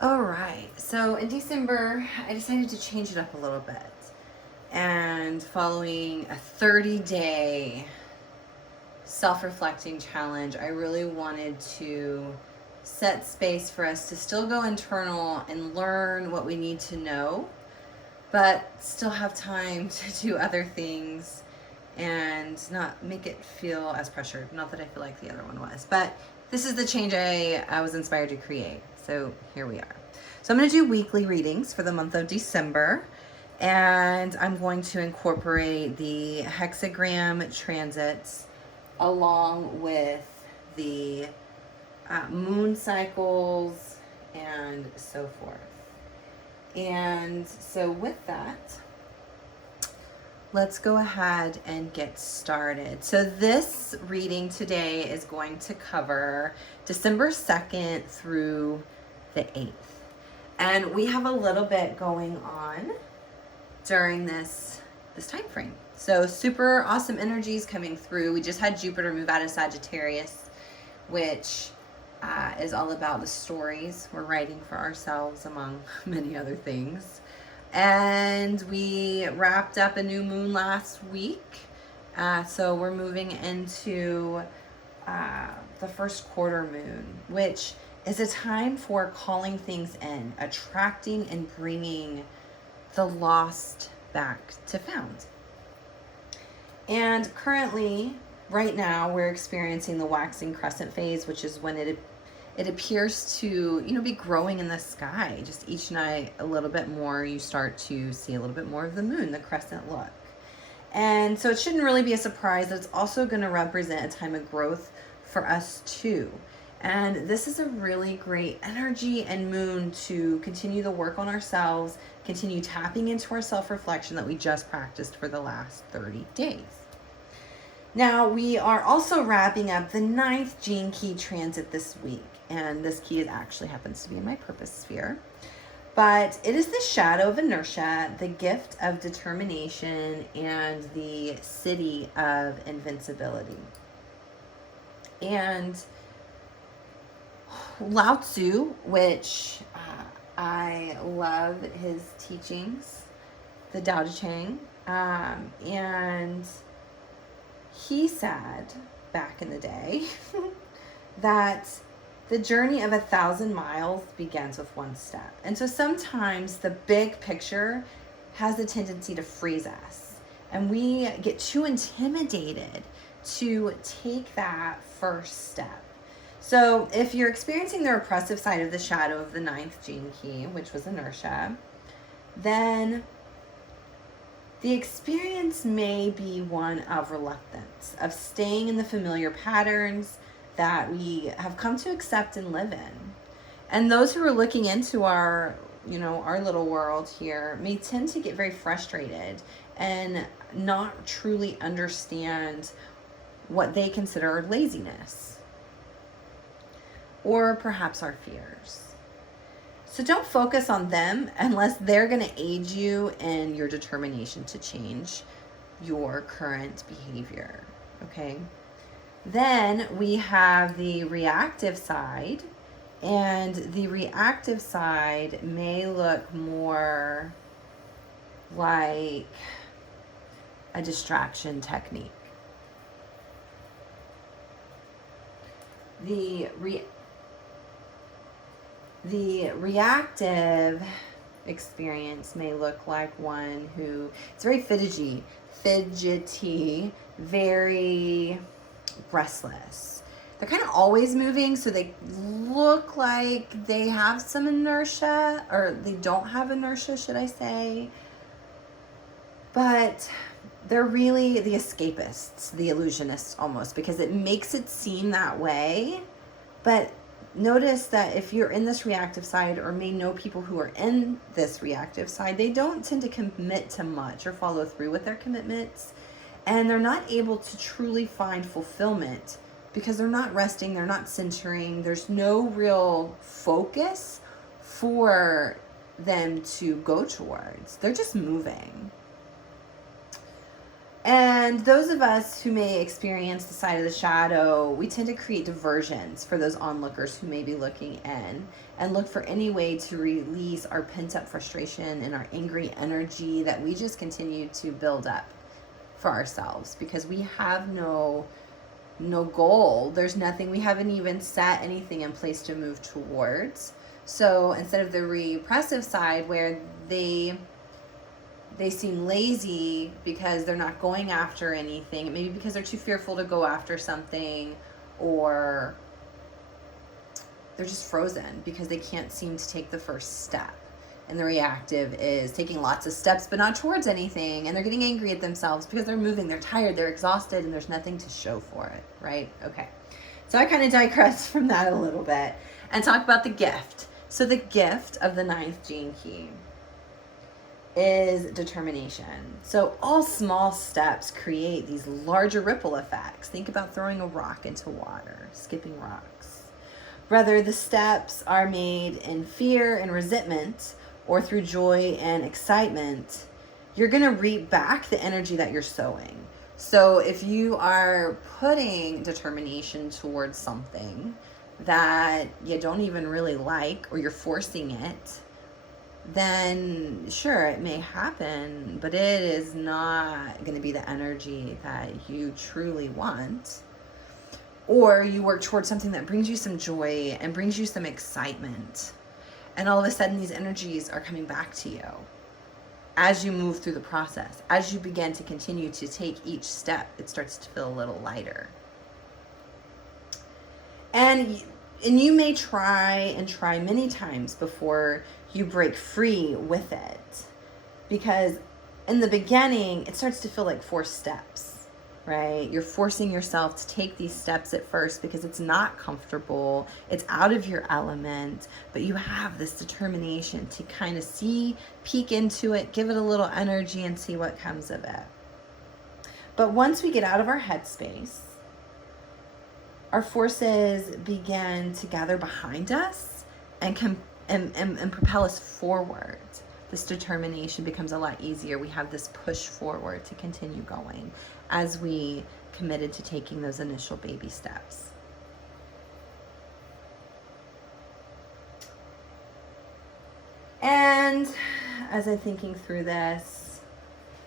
All right, so in December, I decided to change it up a little bit. And following a 30-day self-reflecting challenge, I really wanted to set space for us to still go internal and learn what we need to know, but still have time to do other things and not make it feel as pressured. Not that I feel like the other one was, but this is the change I was inspired to create. So here we are. So I'm going to do weekly readings for the month of December, and I'm going to incorporate the hexagram transits along with the moon cycles and so forth. And so with that, let's go ahead and get started. So this reading today is going to cover December 2nd through the 8th. And we have a little bit going on during this time frame. So super awesome energies coming through. We just had Jupiter move out of Sagittarius, which is all about the stories we're writing for ourselves, among many other things. And we wrapped up a new moon last week. So we're moving into the first quarter moon, which is a time for calling things in, attracting and bringing the lost back to found. And currently, right now, we're experiencing the waxing crescent phase, which is when it appears to, be growing in the sky. Just each night a little bit more, you start to see a little bit more of the moon, the crescent look. And so it shouldn't really be a surprise that it's also going to represent a time of growth for us too. And this is a really great energy and moon to continue the work on ourselves, continue tapping into our self-reflection that we just practiced for the last 30 days. Now, we are also wrapping up the 9th gene key transit this week. And this key actually happens to be in my purpose sphere. But it is the shadow of inertia, the gift of determination, and the city of invincibility. And Lao Tzu, which I love his teachings, the Tao Te Ching, and he said back in the day that the journey of 1,000 miles begins with one step. And so sometimes the big picture has a tendency to freeze us, and we get too intimidated to take that first step. So if you're experiencing the repressive side of the shadow of the 9th gene key, which was inertia, then the experience may be one of reluctance, of staying in the familiar patterns that we have come to accept and live in. And those who are looking into our little world here may tend to get very frustrated and not truly understand what they consider laziness, or perhaps our fears. So don't focus on them unless they're going to aid you in your determination to change your current behavior, okay? Then we have the reactive side, and the reactive side may look more like a distraction technique. The reactive experience may look like one who is very fidgety, very restless. They're kind of always moving, so they look like they have some inertia, or they don't have inertia, should I say. But they're really the escapists, the illusionists almost, because it makes it seem that way. But notice that if you're in this reactive side, or may know people who are in this reactive side, they don't tend to commit to much or follow through with their commitments. And they're not able to truly find fulfillment because they're not resting, they're not centering, there's no real focus for them to go towards. They're just moving. And those of us who may experience the side of the shadow, we tend to create diversions for those onlookers who may be looking in, and look for any way to release our pent up frustration and our angry energy that we just continue to build up for ourselves, because we have no goal. There's nothing, we haven't even set anything in place to move towards. So instead of the repressive side where they seem lazy because they're not going after anything, maybe because they're too fearful to go after something, or they're just frozen because they can't seem to take the first step. And the reactive is taking lots of steps but not towards anything, and they're getting angry at themselves because they're moving, they're tired, they're exhausted, and there's nothing to show for it, right? Okay, so I kind of digress from that a little bit and talk about the gift. So the gift of the 9th gene key is determination. So all small steps create these larger ripple effects. Think about throwing a rock into water, skipping rocks. Whether the steps are made in fear and resentment or through joy and excitement, you're going to reap back the energy that you're sowing. So if you are putting determination towards something that you don't even really like, or you're forcing it, then sure, it may happen, but it is not going to be the energy that you truly want. Or you work towards something that brings you some joy and brings you some excitement, and all of a sudden these energies are coming back to you as you move through the process. As you begin to continue to take each step, it starts to feel a little lighter. And you may try many times before you break free with it, because in the beginning it starts to feel like 4 steps, right? You're forcing yourself to take these steps at first because it's not comfortable, it's out of your element, but you have this determination to kind of peek into it, give it a little energy, and see what comes of it. But once we get out of our headspace, our forces begin to gather behind us and propel us forward. This determination becomes a lot easier. We have this push forward to continue going as we committed to taking those initial baby steps. And as I'm thinking through this,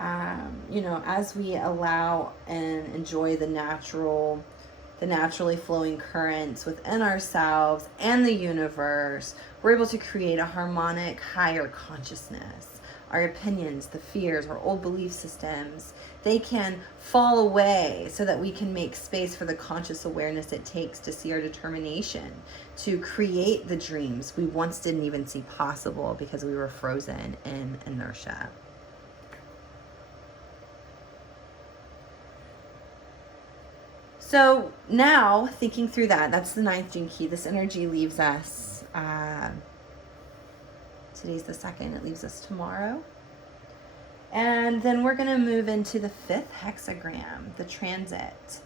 as we allow and enjoy the naturally flowing currents within ourselves and the universe, we're able to create a harmonic, higher consciousness. Our opinions, the fears, our old belief systems, they can fall away so that we can make space for the conscious awareness it takes to see our determination to create the dreams we once didn't even see possible because we were frozen in inertia. So now, thinking through that's the 9th gene key. This energy leaves us, today's the 2nd, it leaves us tomorrow. And then we're going to move into the 5th hexagram, the transit,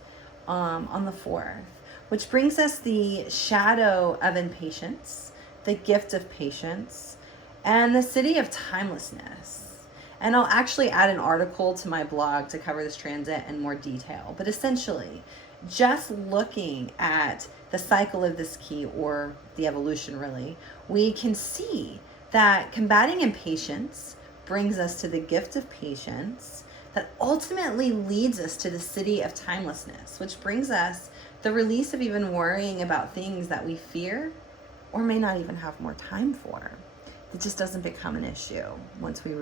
on the 4th, which brings us the shadow of impatience, the gift of patience, and the city of timelessness. And I'll actually add an article to my blog to cover this transit in more detail. But essentially, just looking at the cycle of this key, or the evolution really, we can see that combating impatience brings us to the gift of patience that ultimately leads us to the city of timelessness, which brings us the release of even worrying about things that we fear or may not even have more time for. It just doesn't become an issue once we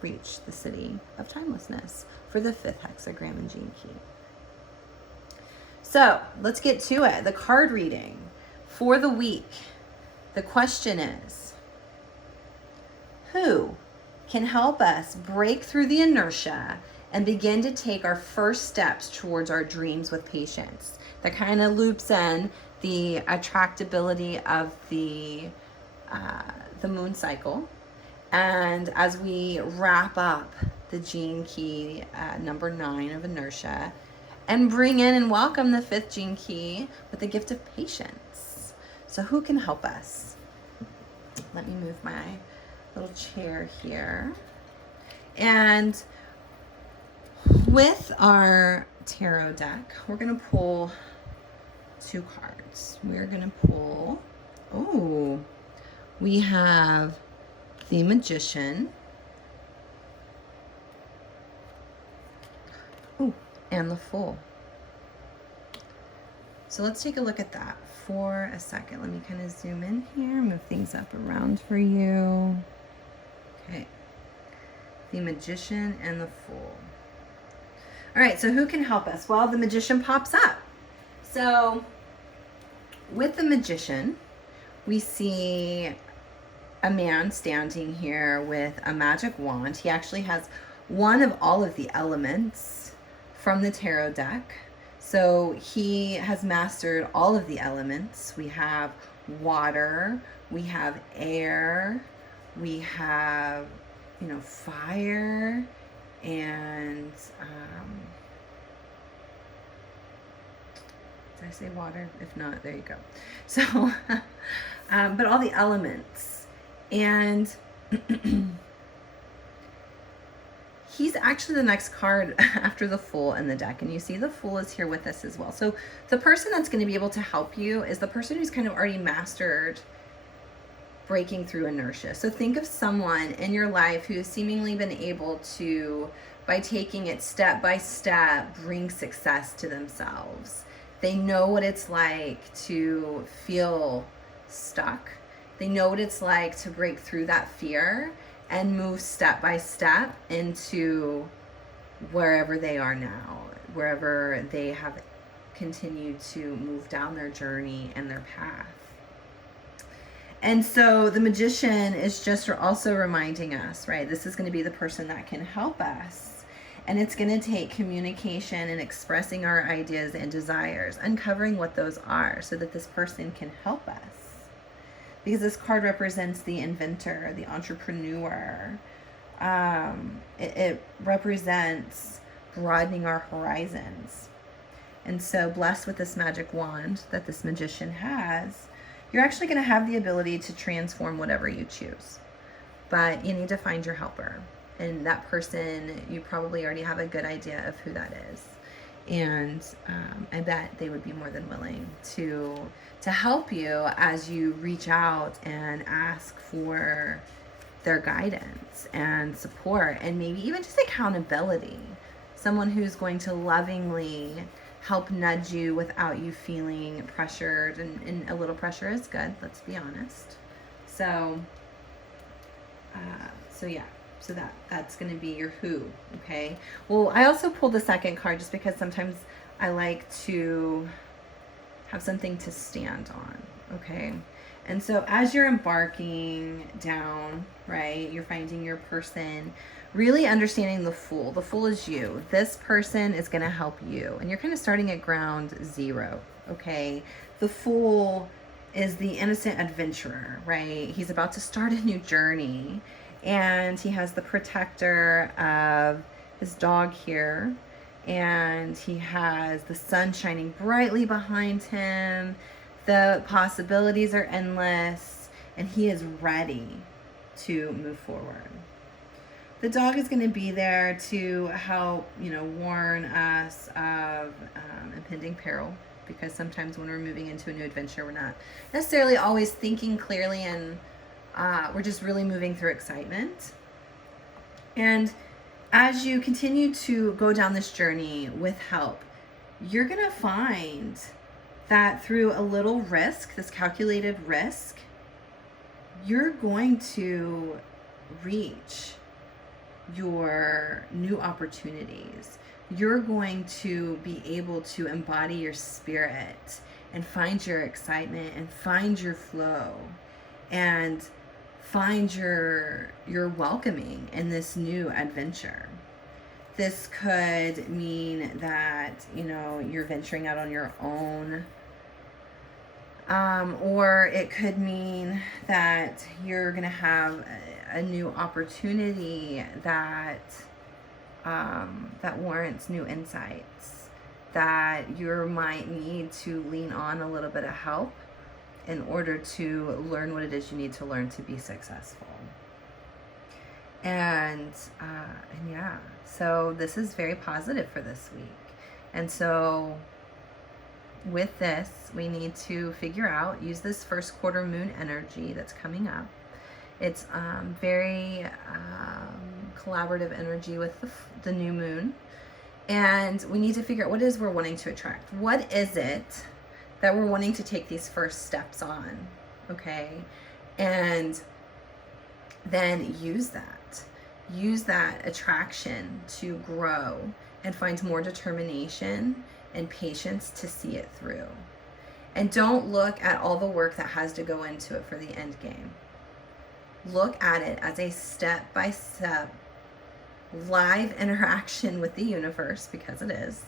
reach the city of timelessness for the 5th hexagram and gene key. So let's get to it. The card reading for the week. The question is, who can help us break through the inertia and begin to take our first steps towards our dreams with patience? That kind of loops in the attractability of the moon cycle. And as we wrap up the gene key number 9 of inertia, and bring in and welcome the 5th gene key with the gift of patience. So who can help us? Let me move my little chair here. And with our tarot deck, we're going to pull 2 cards. We're going to pull, we have the Magician. And the Fool. So let's take a look at that for a second. Let me kind of zoom in here, move things up around for you. Okay. The Magician and the Fool. All right, so who can help us? Well, the Magician pops up. So with the Magician, we see a man standing here with a magic wand. He actually has one of all of the elements from the tarot deck. So he has mastered all of the elements. We have water, we have air, we have, fire, and did I say water? If not, there you go. So, but all the elements. And he's actually the next card after the Fool in the deck. And you see the Fool is here with us as well. So the person that's going to be able to help you is the person who's kind of already mastered breaking through inertia. So think of someone in your life who's seemingly been able to, by taking it step by step, bring success to themselves. They know what it's like to feel stuck. They know what it's like to break through that fear and move step by step into wherever they are now, wherever they have continued to move down their journey and their path. And so the Magician is just also reminding us, right? This is going to be the person that can help us. And it's going to take communication and expressing our ideas and desires, uncovering what those are so that this person can help us. Because this card represents the inventor, the entrepreneur. It represents broadening our horizons. And so blessed with this magic wand that this Magician has, you're actually going to have the ability to transform whatever you choose. But you need to find your helper. And that person, you probably already have a good idea of who that is. And I bet they would be more than willing to help you as you reach out and ask for their guidance and support, and maybe even just accountability. Someone who's going to lovingly help nudge you without you feeling pressured, and a little pressure is good, let's be honest. So yeah. So that's going to be your who, okay? Well, I also pulled the second card just because sometimes I like to have something to stand on, okay? And so as you're embarking down, right, you're finding your person, really understanding the Fool. The Fool is you. This person is going to help you. And you're kind of starting at ground zero, okay? The Fool is the innocent adventurer, right? He's about to start a new journey. And he has the protector of his dog here. And he has the sun shining brightly behind him. The possibilities are endless. And he is ready to move forward. The dog is going to be there to help, warn us of impending peril. Because sometimes when we're moving into a new adventure, we're not necessarily always thinking clearly, and we're just really moving through excitement. And as you continue to go down this journey with help, you're going to find that through a little risk, this calculated risk, you're going to reach your new opportunities. You're going to be able to embody your spirit and find your excitement and find your flow and find your welcoming in this new adventure. This could mean that, you're venturing out on your own. Or it could mean that you're going to have a new opportunity that warrants new insights, that you might need to lean on a little bit of help in order to learn what it is you need to learn to be successful. And yeah, so this is very positive for this week. And so with this, we need to figure out, use this first quarter moon energy that's coming up. It's very collaborative energy with the new moon. And we need to figure out what it is we're wanting to attract. What is it that we're wanting to take these first steps on? Okay. And then use that attraction to grow and find more determination and patience to see it through. And don't look at all the work that has to go into it for the end game. Look at it as a step-by-step live interaction with the universe, because it is.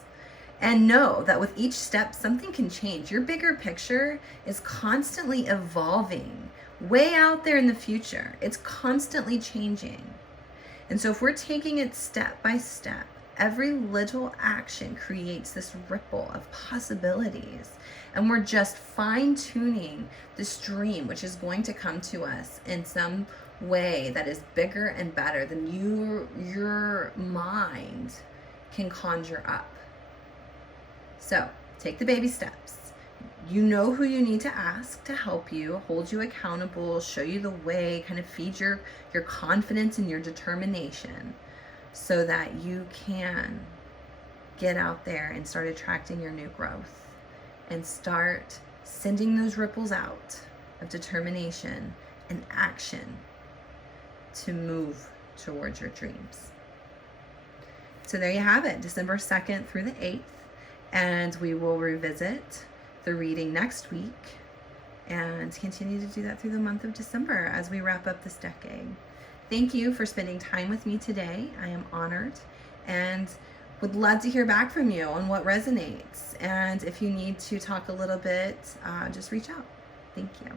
And know that with each step, something can change. Your bigger picture is constantly evolving, way out there in the future. It's constantly changing. And so if we're taking it step by step, every little action creates this ripple of possibilities. And we're just fine-tuning this dream, which is going to come to us in some way that is bigger and better than your mind can conjure up. So take the baby steps. You know who you need to ask to help you, hold you accountable, show you the way, kind of feed your confidence and your determination, so that you can get out there and start attracting your new growth and start sending those ripples out of determination and action to move towards your dreams. So there you have it, December 2nd through the 8th. And we will revisit the reading next week and continue to do that through the month of December as we wrap up this decade. Thank you for spending time with me today. I am honored and would love to hear back from you on what resonates. And if you need to talk a little bit, just reach out. Thank you.